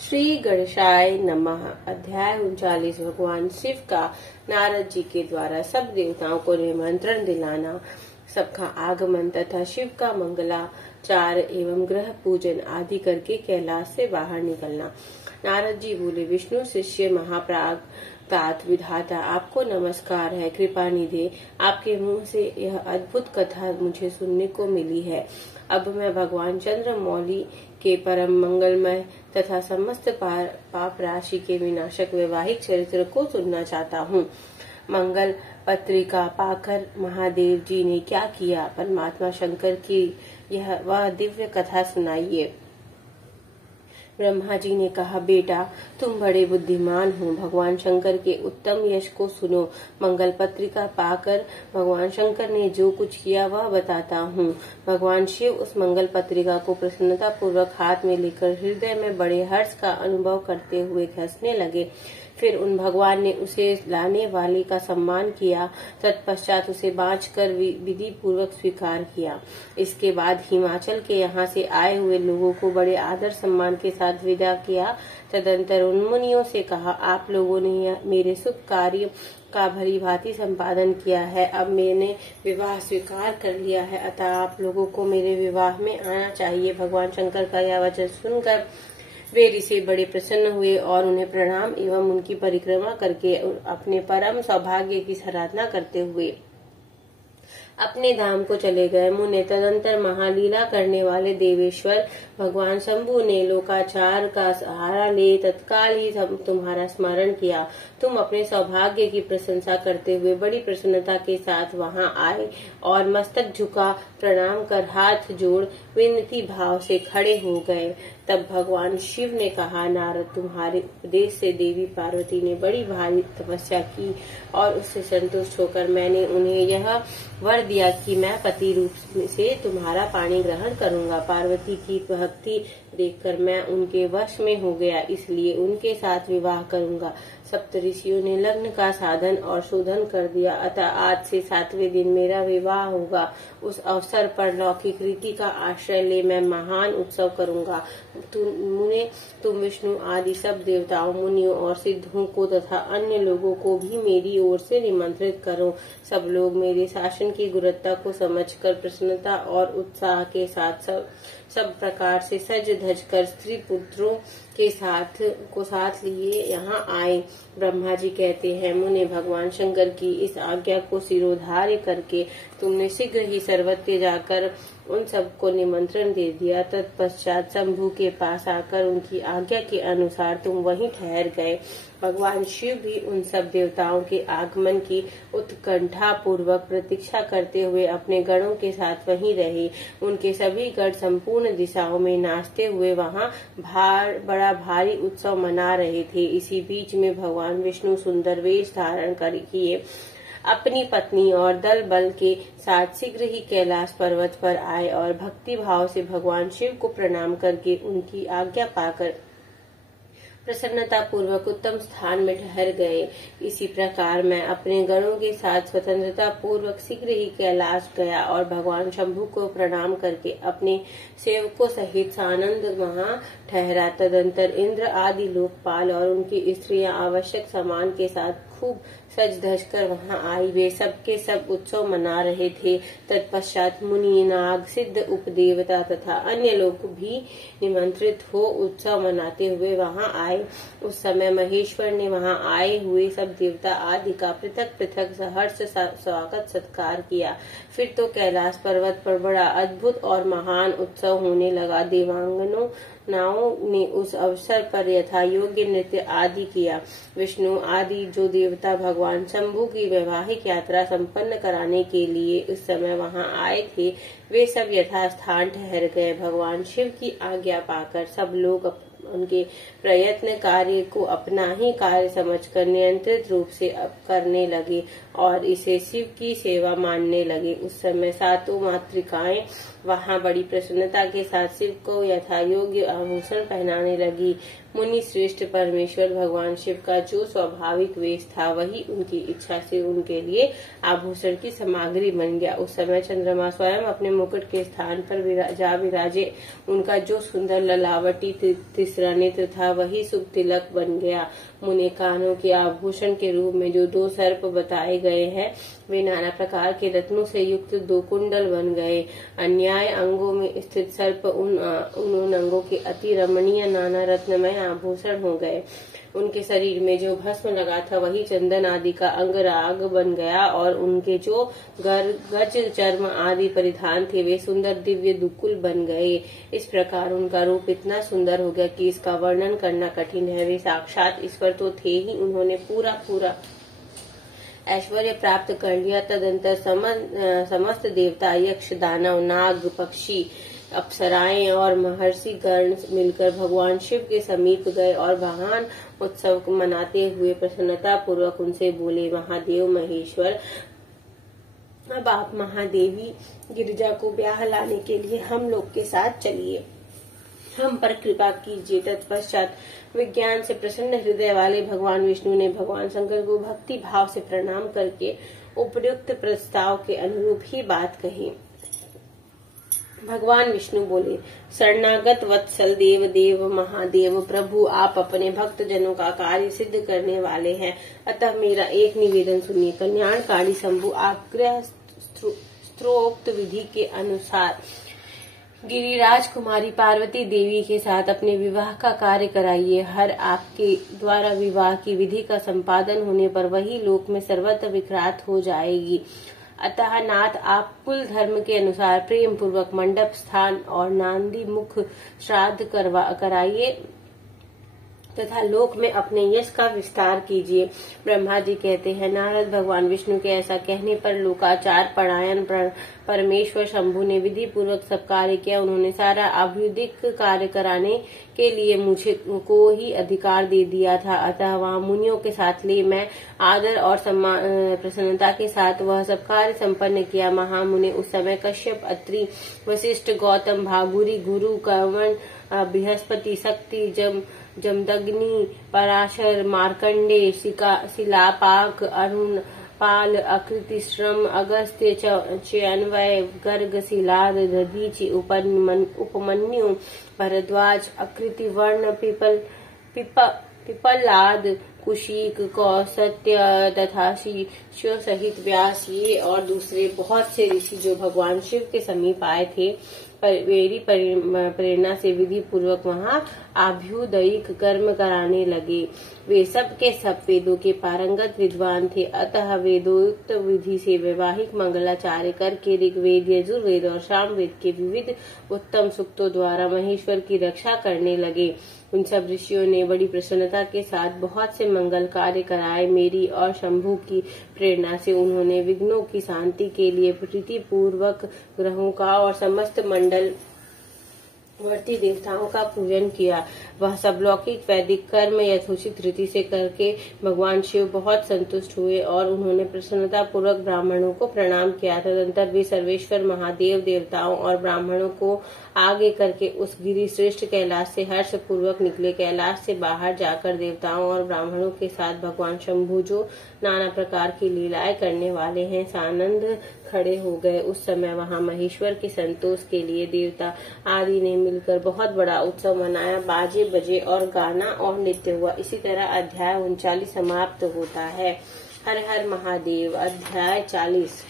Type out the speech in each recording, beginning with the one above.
श्री गणेशाय नमः। अध्याय 39। भगवान शिव का नारद जी के द्वारा सब देवताओं को निमंत्रण दिलाना, सबका आगमन तथा शिव का मंगलाचार एवं ग्रह पूजन आदि करके कैलाश से बाहर निकलना। नारद जी बोले, विष्णु शिष्य महाप्राग तात विधाता, आपको नमस्कार है। कृपा निधे, आपके मुंह से यह अद्भुत कथा मुझे सुनने को मिली है। अब मैं भगवान चंद्रमौली के परम मंगलमय तथा समस्त पाप राशि के विनाशक वैवाहिक चरित्र को सुनना चाहता हूँ। मंगल पत्रिका पाकर महादेव जी ने क्या किया, परमात्मा शंकर की वह दिव्य कथा सुनाइए। ब्रह्मा जी ने कहा, बेटा तुम बड़े बुद्धिमान हो, भगवान शंकर के उत्तम यश को सुनो। मंगल पत्रिका पाकर भगवान शंकर ने जो कुछ किया वह बताता हूँ। भगवान शिव उस मंगल पत्रिका को प्रसन्नता पूर्वक हाथ में लेकर हृदय में बड़े हर्ष का अनुभव करते हुए हंसने लगे। फिर उन भगवान ने उसे लाने वाले का सम्मान किया, तत्पश्चात उसे बांधकर विधि पूर्वक स्वीकार किया। इसके बाद हिमाचल के यहाँ से आए हुए लोगों को बड़े आदर सम्मान के साथ विदा किया। तदंतर उन मुनियों से कहा, आप लोगों ने मेरे शुभ कार्य का भली भांति संपादन किया है। अब मैंने विवाह स्वीकार कर लिया है, अतः आप लोगों को मेरे विवाह में आना चाहिए। भगवान शंकर का यह वचन सुनकर वे ऋषि बड़े प्रसन्न हुए और उन्हें प्रणाम एवं उनकी परिक्रमा करके अपने परम सौभाग्य की सराहना करते हुए अपने धाम को चले गए। मुने तदंतर महालीला करने वाले देवेश्वर भगवान शंभु ने लोकाचार का सहारा ले तत्काल ही तुम्हारा स्मरण किया। तुम अपने सौभाग्य की प्रशंसा करते हुए बड़ी प्रसन्नता के साथ वहां आए और मस्तक झुका प्रणाम कर हाथ जोड़ विनती भाव से खड़े हो गए। तब भगवान शिव ने कहा, नारद तुम्हारे उपदेश से देवी पार्वती ने बड़ी भारी तपस्या की और उससे संतुष्ट होकर मैंने उन्हें यह वर दिया कि मैं पति रूप से तुम्हारा पाणी ग्रहण करूंगा। पार्वती की भक्ति देखकर मैं उनके वश में हो गया, इसलिए उनके साथ विवाह करूंगा। सप्तऋषियों ने लग्न का साधन और शोधन कर दिया, अतः आज से 7वें दिन मेरा विवाह होगा। उस अवसर पर लौकिक रीति का आश्रय ले मैं महान उत्सव करूंगा। तुम विष्णु आदि सब देवताओं, मुनियों और सिद्धों को तथा अन्य लोगों को भी मेरी ओर से निमंत्रित करो। सब लोग मेरे शासन की गुरुता को समझकर प्रसन्नता और उत्साह के साथ सब प्रकार से सज धज कर स्त्री पुत्रों के साथ लिए यहाँ आए। ब्रह्मा जी कहते हैं, मुने भगवान शंकर की इस आज्ञा को सिरोधार्य करके तुमने शीघ्र ही सर्वत्र जाकर उन सबको निमंत्रण दे दिया। तत्पश्चात शंभु के पास आकर उनकी आज्ञा के अनुसार तुम वहीं ठहर गए। भगवान शिव भी उन सब देवताओं के आगमन की उत्कंठा पूर्वक प्रतीक्षा करते हुए अपने गणों के साथ वहीं रहे। उनके सभी गण संपूर्ण दिशाओं में नाचते हुए वहां बड़ा भारी उत्सव मना रहे थे। इसी बीच में भगवान विष्णु सुंदर वेश धारण किए अपनी पत्नी और दल बल के साथ शीघ्र ही कैलाश पर्वत पर आए और भक्ति भाव से भगवान शिव को प्रणाम करके उनकी आज्ञा पाकर प्रसन्नता पूर्वक उत्तम स्थान में ठहर गए। इसी प्रकार मैं अपने गणों के साथ स्वतंत्रता पूर्वक शीघ्र ही कैलाश गया और भगवान शंभु को प्रणाम करके अपने सेवकों सहित सानंद वहां ठहरा। तदंतर इंद्र आदि लोकपाल और उनकी स्त्रियां आवश्यक सामान के साथ खूब सज धज कर वहां आई। वे सबके सब उत्सव मना रहे थे। तत्पश्चात मुनि, नाग, सिद्ध, उपदेवता तथा अन्य लोग भी निमंत्रित हो उत्सव मनाते हुए वहां आए। उस समय महेश्वर ने वहां आए हुए सब देवता आदि का पृथक पृथक सहर्ष स्वागत सत्कार किया। फिर तो कैलाश पर्वत पर बड़ा अद्भुत और महान उत्सव होने लगा। देवांगनों ने उस अवसर पर यथा योग्य नृत्य आदि किया। विष्णु आदि जो देवता भगवान शंभु की वैवाहिक यात्रा संपन्न कराने के लिए उस समय वहां आए थे, वे सब यथास्थान ठहर गए। भगवान शिव की आज्ञा पाकर सब लोग उनके प्रयत्न कार्य को अपना ही कार्य समझकर नियंत्रित रूप से करने लगे और इसे शिव की सेवा मानने लगे। उस समय सातों मातृकाएं वहां बड़ी प्रसन्नता के साथ शिव को यथायोग्य आभूषण पहनाने लगी। मुनि श्रेष्ठ परमेश्वर भगवान शिव का जो स्वाभाविक वेश था वही उनकी इच्छा से उनके लिए आभूषण की सामग्री बन गया। उस समय चंद्रमा स्वयं अपने मुकुट के स्थान पर विराजे। उनका जो सुंदर ललावटी तीसरा नेत्र था वही शुभ तिलक बन गया। मुनि कानों के आभूषण के रूप में जो 2 सर्प बताए गए हैं वे नाना प्रकार के रत्नों से युक्त 2 कुंडल बन गए। अन्याय अंगों में स्थित सर्प उन अंगों के अति रमणीय नाना रत्नमय आभूषण हो गए। उनके शरीर में जो भस्म लगा था वही चंदन आदि का अंगराग बन गया और उनके जो गज चर्म आदि परिधान थे वे सुंदर दिव्य दुकुल बन गए। इस प्रकार उनका रूप इतना सुंदर हो गया कि इसका वर्णन करना कठिन है। वे साक्षात ईश्वर तो थे ही, उन्होंने पूरा ऐश्वर्य प्राप्त कर लिया। तदंतर समस्त देवता, यक्ष, दानव, नाग, पक्षी, अप्सराएं और महर्षि गण मिलकर भगवान शिव के समीप गए और महान उत्सव मनाते हुए प्रसन्नता पूर्वक उनसे बोले, महादेव महेश्वर, अब आप महादेवी गिरिजा को ब्याह लाने के लिए हम लोग के साथ चलिए, हम पर कृपा कीजिए। तत्पश्चात विज्ञान से प्रसन्न हृदय वाले भगवान विष्णु ने भगवान शंकर को भक्ति भाव से प्रणाम करके उपयुक्त प्रस्ताव के अनुरूप ही बात कही। भगवान विष्णु बोले, शरणागत वत्सल देव देव महादेव प्रभु, आप अपने भक्त जनों का कार्य सिद्ध करने वाले हैं, अतः मेरा एक निवेदन सुनिए। कल्याणकारी शंभु, आग्रह स्त्रोक्त विधि के अनुसार गिरिराज कुमारी पार्वती देवी के साथ अपने विवाह का कार्य कराइए। हर आपके द्वारा विवाह की विधि का संपादन होने पर वही लोक में सर्वत्र विख्यात हो जाएगी। अतः नाथ, आप कुल धर्म के अनुसार प्रेम पूर्वक मंडप स्थान और नांदी मुख श्राद्ध कराइए तथा लोक में अपने यश का विस्तार कीजिए। ब्रह्मा जी कहते हैं, नारद भगवान विष्णु के ऐसा कहने पर लोकाचार परायण परमेश्वर शंभु ने विधि पूर्वक सब कार्य किया। उन्होंने सारा अभ्युदिक कार्य कराने के लिए मुझे को ही अधिकार दे दिया था। अतः वहाँ मुनियों के साथ ले मैं आदर और प्रसन्नता के साथ वह सब कार्य संपन्न किया। महामुनि उस समय कश्यप, अत्रि, वशिष्ठ, गौतम, भागुरी, गुरु, कंवन, बृहस्पति, शक्ति, जमदग्नि, पराशर, मार्कंडे, शिलापाक, अरुण, पाल, अकृति, श्रम, अगस्त्य, च्यन्वय, गर्ग, शिलाद, दधीचि, उपमन्यु, भरद्वाज, अकृति, वर्ण, पिपलाद, कुशीक, कौसत्य तथा शिष्यों सहित व्यास, ये और दूसरे बहुत से ऋषि जो भगवान शिव के समीप आए थे, मेरी प्रेरणा से विधि पूर्वक वहाँ आभ्युदयिक कर्म कराने लगे। वे सब के सब वेदों के पारंगत विद्वान थे। अतः वेदोक्त विधि से वैवाहिक मंगलाचार्य करके ऋग्वेद, यजुर्वेद और सामवेद के विविध उत्तम सूक्तों द्वारा महेश्वर की रक्षा करने लगे। उन सब ऋषियों ने बड़ी प्रसन्नता के साथ बहुत से मंगल कार्य कराए। मेरी और शंभु की प्रेरणा से उन्होंने विघ्नों की शांति के लिए प्रीति पूर्वक ग्रहों का और समस्त मंडल वर्ती देवताओं का पूजन किया। वह सब लौकिक वैदिक कर्म यथोचित रीति से करके भगवान शिव बहुत संतुष्ट हुए और उन्होंने प्रसन्नता पूर्वक ब्राह्मणों को प्रणाम किया। तदंतर वे सर्वेश्वर महादेव देवताओं और ब्राह्मणों को आगे करके उस गिरि श्रेष्ठ कैलाश से हर्ष पूर्वक निकले। कैलाश से बाहर जाकर देवताओं और ब्राह्मणों के साथ भगवान शंभु जो नाना प्रकार की लीलाएं करने वाले हैं सानंद खड़े हो गए। उस समय वहां महेश्वर के संतोष के लिए देवता आदि ने मिलकर बहुत बड़ा उत्सव मनाया। बाजे बजे और गाना और नृत्य हुआ। इसी तरह अध्याय 39 समाप्त होता है। हर हर महादेव। अध्याय 40।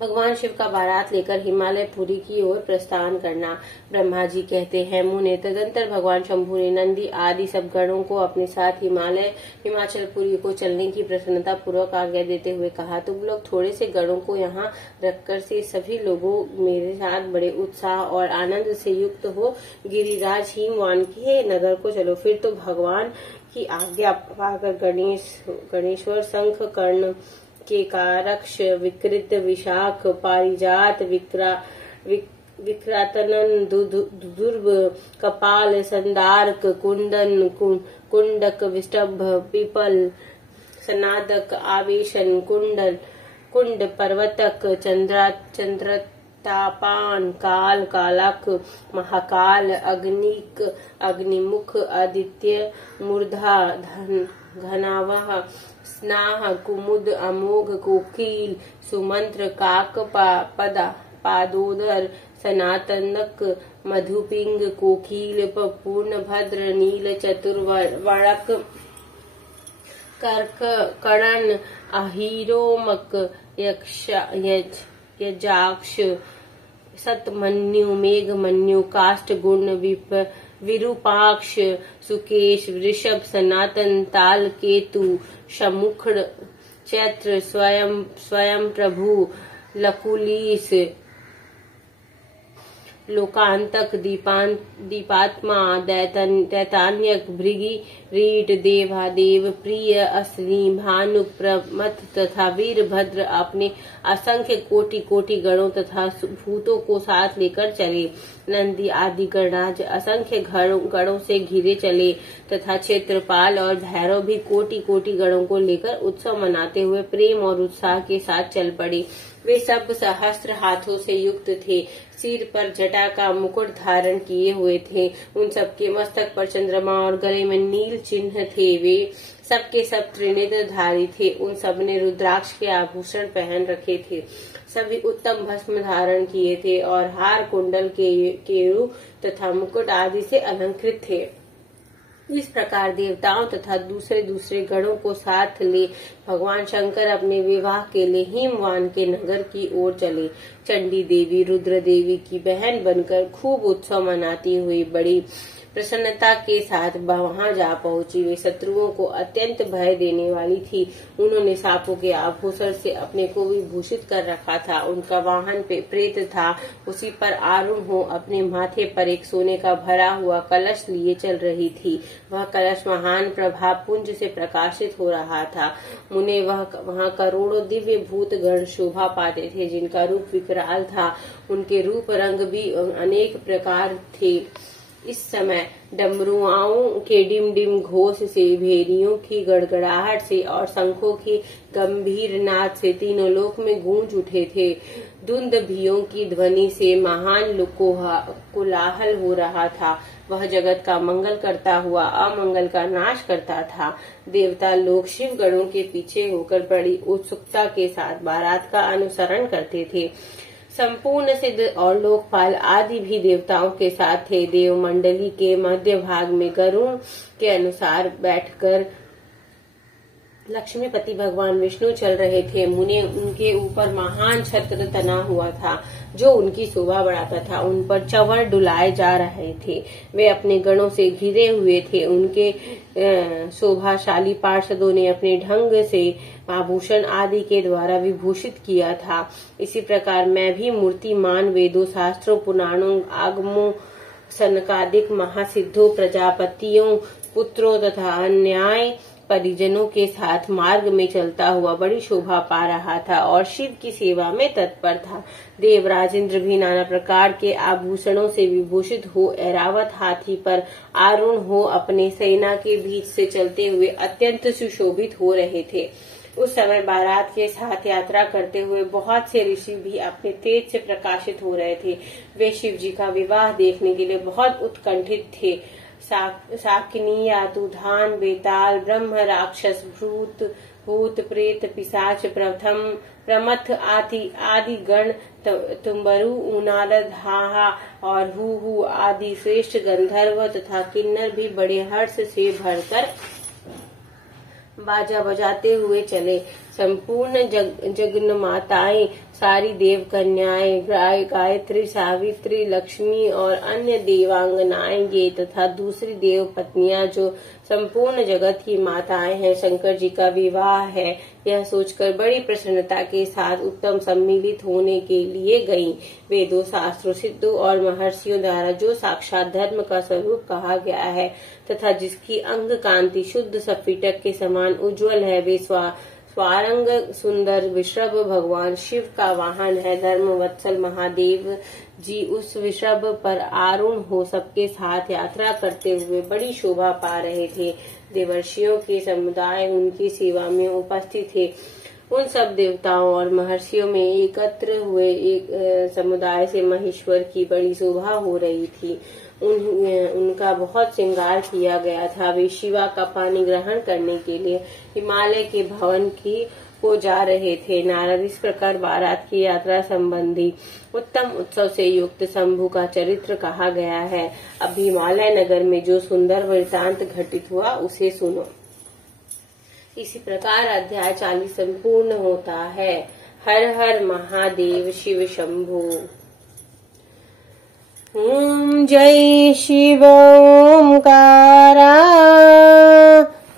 भगवान शिव का बारात लेकर हिमालय पुरी की ओर प्रस्थान करना। ब्रह्मा जी कहते हैं, मुने तदंतर भगवान शंभु ने नंदी आदि सब गणों को अपने साथ हिमाचल पुरी को चलने की प्रसन्नता पूर्वक आज्ञा देते हुए कहा, तुम लोग थोड़े से गणों को यहाँ रखकर से सभी लोगों मेरे साथ बड़े उत्साह और आनंद से युक्त हो गिरिराज हिमवान के नगर को चलो। फिर तो भगवान की आज्ञा पाकर गणेश्वर, शंख, कर्ण, केकारक्ष, विकृत, विशाख, पारिजात, विक्रातनन, दुर्भ, कपाल, संदार्क, कुंदन, कुंडक, विष्टभ, पीपल, सनादक, आवेशन, कुंड, पर्वतक, तापान, काल, कालक, महाकाल, अग्निक, अग्निमुख, आदित्य, मूर्धा, घनावह, स्नाह, कुमुद, अमोघ, कोकिल, सुमंत्र, काक, पादोदर, सनातनक, मधुपिंग, कोकिल, पूर्णभद्र, नील, चतुर्वणक, कर्क, कड़न, अहिरोमक, यजाक्ष, सतमन्यु, मेघमन्यु, काष्ठगुण, विरूपाक्ष, सुकेश, वृषभ, सनातन, ताल, केतु, शमुखड़, चैत्र, स्वयं प्रभु, लकुलीस, लोकांतक, दीपात्मा, दैतान्यक, भृगि, रीट, देवादेव, प्रिय, असली, भानुक, प्रमथ तथा वीरभद्र अपने असंख्य कोटि कोटि गणों तथा भूतों को साथ लेकर चले। नंदी आदि गणराज असंख्य गणों से घिरे चले तथा क्षेत्रपाल और भैरव भी कोटि कोटि गणों को लेकर उत्सव मनाते हुए प्रेम और उत्साह के साथ चल पड़े। वे सब सहस्त्र हाथों से युक्त थे, सिर पर जटा का मुकुट धारण किए हुए थे। उन सबके मस्तक पर चंद्रमा और गले में नील चिन्ह थे। वे सबके सब त्रिनेत्रधारी थे। उन सब ने रुद्राक्ष के आभूषण पहन रखे थे। सभी उत्तम भस्म धारण किए थे और हार, कुंडल, केरू तथा मुकुट आदि से अलंकृत थे। इस प्रकार देवताओं तथा दूसरे दूसरे गणों को साथ ले भगवान शंकर अपने विवाह के लिए हिमवान के नगर की ओर चले। चंडी देवी रुद्र देवी की बहन बनकर खूब उत्सव मनाती हुई बड़ी प्रसन्नता के साथ वहां जा पहुंची। वे शत्रुओं को अत्यंत भय देने वाली थी। उन्होंने सांपों के आभूषण से अपने को विभूषित कर रखा था। उनका वाहन प्रेत था। उसी पर आरूढ़ हो अपने माथे पर एक सोने का भरा हुआ कलश लिए चल रही थी। वह कलश महान प्रभा पुंज से प्रकाशित हो रहा था। मुने वहां करोड़ों दिव्य भूत गण शोभा पाते थे, जिनका रूप विकराल था। उनके रूप रंग भी अनेक प्रकार थे। इस समय डमरुआओं के डिम डिम घोष से, भेड़ियों की गड़गड़ाहट से और शंखों की गंभीर नाद से तीनों लोक में गूंज उठे थे। दुंदभियों की ध्वनि से महान कोलाहल हो रहा था। वह जगत का मंगल करता हुआ अमंगल का नाश करता था। देवता लोग शिव गणों के पीछे होकर बड़ी उत्सुकता के साथ बारात का अनुसरण करते थे। संपूर्ण सिद्ध और लोकपाल आदि भी देवताओं के साथ थे। देव मंडली के मध्य भाग में गरुड़ के अनुसार बैठकर लक्ष्मीपति भगवान विष्णु चल रहे थे। मुने उनके ऊपर महान छत्र तना हुआ था, जो उनकी शोभा बढ़ाता था। उन पर चंवर डुलाए जा रहे थे। वे अपने गणों से घिरे हुए थे। उनके शोभाशाली पार्षदों ने अपने ढंग से आभूषण आदि के द्वारा विभूषित किया था। इसी प्रकार मैं भी मूर्तिमान वेदों, शास्त्रों, पुराणों, आगमों, सनकादिक महासिद्धों, प्रजापतियों, पुत्रों तथा अन्याय परिजनों के साथ मार्ग में चलता हुआ बड़ी शोभा पा रहा था और शिव की सेवा में तत्पर था। देवराज इंद्र भी नाना प्रकार के आभूषणों से विभूषित हो ऐरावत हाथी पर आरूढ़ हो अपने सेना के बीच से चलते हुए अत्यंत सुशोभित हो रहे थे। उस समय बारात के साथ यात्रा करते हुए बहुत से ऋषि भी अपने तेज से प्रकाशित हो रहे थे। वे शिव जी का विवाह देखने के लिए बहुत उत्कंठित थे। शाकिनी, यातुधान, बेताल, ब्रह्म, राक्षस, भूत, प्रेत, पिशाच, प्रमथ आदि गण, तुम्बरु, उनालद, हाहा और हु आदि श्रेष्ठ गंधर्व तथा किन्नर भी बड़े हर्ष से भरकर बाजा बजाते हुए चले। संपूर्ण जगन माताएं, सारी देव कन्याएं, गायत्री, सावित्री, लक्ष्मी और अन्य देवांगनाएं ये तथा दूसरी देव पत्नियां जो संपूर्ण जगत की माताएं हैं, शंकर जी का विवाह है, यह सोचकर बड़ी प्रसन्नता के साथ उत्तम सम्मिलित होने के लिए गईं। वेदों, शास्त्रों, सिद्धों और महर्षियों द्वारा जो साक्षात धर्म का स्वरूप कहा गया है तथा जिसकी अंग कांति शुद्ध सफीटक के समान उज्जवल है, वे स्वारंग सुंदर वृषभ भगवान शिव का वाहन है। धर्म वत्सल महादेव जी उस वृषभ पर आरूढ़ हो सबके साथ यात्रा करते हुए बड़ी शोभा पा रहे थे। देवर्षियों के समुदाय उनकी सेवा में उपस्थित थे। उन सब देवताओं और महर्षियों में एकत्र हुए एक समुदाय से महेश्वर की बड़ी शोभा हो रही थी। उनका बहुत श्रृंगार किया गया था। वे शिवा का पानी ग्रहण करने के लिए हिमालय के भवन की को जा रहे थे। नारद इस प्रकार बारात की यात्रा संबंधी उत्तम उत्सव से युक्त शंभु का चरित्र कहा गया है। अब हिमालय नगर में जो सुंदर वृतांत घटित हुआ उसे सुनो। इसी प्रकार अध्याय 40 संपूर्ण होता है। हर हर महादेव शिव शंभु। ओम जय शिव ओंकारा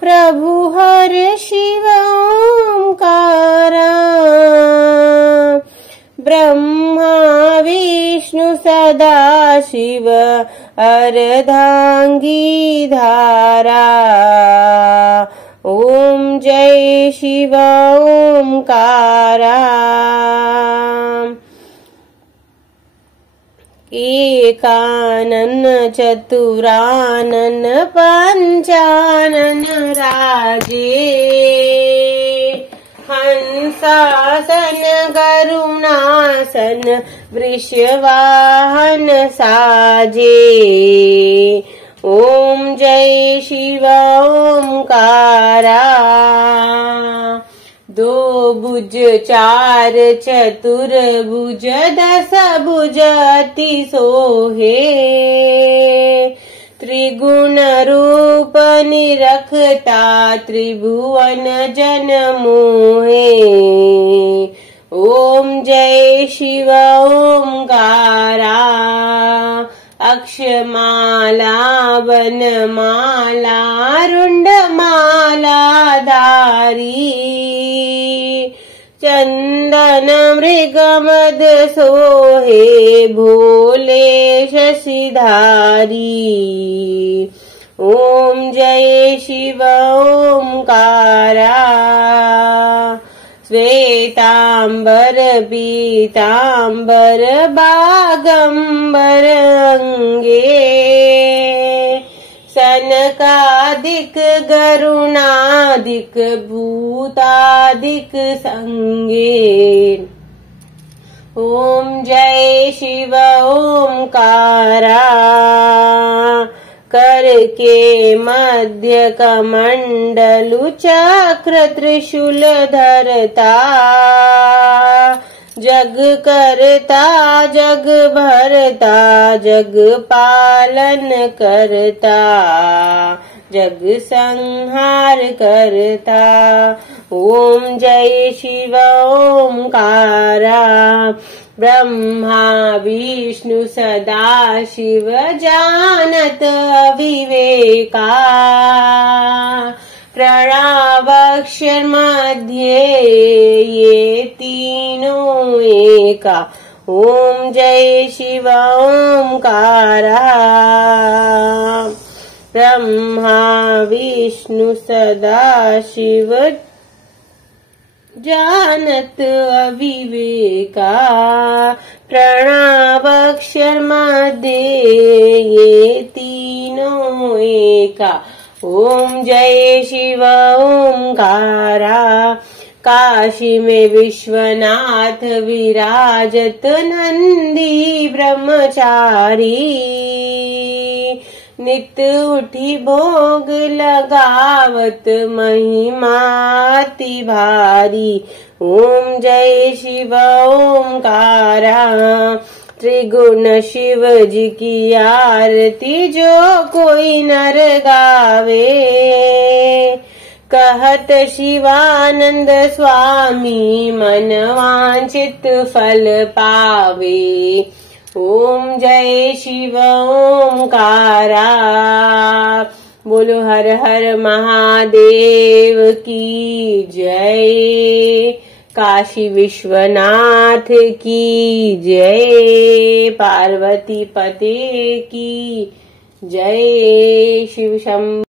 प्रभु हर शिव ओंकारा। ब्रह्मा विष्णु सदा शिव अर्धांगी धारा। ओम जय शिव ओंकारा। एकानन चतुरानन पंचानन राजे। हंसासन गरुणासन वृषवाहन साजे। ओम जय शिव ओंकारा। दो भुज चार चतुर्भुज दस भुज अति सोहे। त्रिगुण रूप निरखता त्रिभुवन जन मोहे। ओम जय शिव ओंकारा। अक्षमाला वनमाला रुंडमाला धारी। चंदन मृगमद सोहे भोले शशिधारी। ओम जय शिव ओंकारा। श्वेतांबर पीतांबर बागंबर अंगे। सनकादिक गरुणादिक भूतादिक संगे। ओम जय शिव ओंकारा। कर के मध्य कमंडलु चक्र त्रिशूल धरता। जग करता जग भरता जग पालन करता। जग संहार करता। ओम जय शिव ओंकारा। ब्रह्मा विष्णु सदा शिव जानत विवेका। प्रणवाक्षर मध्य ये तीनों एका। ओम जय शिव ओंकारा। ब्रह्मा विष्णु सदा शिव जानत अविवेका। प्रणवाक्षर मध्य ये तीनों एका। ओम जय शिव ओंकारा। काशी में विश्वनाथ विराजत नंदी ब्रह्मचारी। नित उठी भोग लगावत महिमाति भारी। ओम जय शिव ओंकारा। त्रिगुण शिव जी की आरती जो कोई नर गावे। कहत शिवानंद स्वामी मन वांछित फल पावे। ओम जय शिव ओंकारा। बोलो हर हर महादेव की जय। काशी विश्वनाथ की जय। पार्वती पते की जय। शिव शंभु।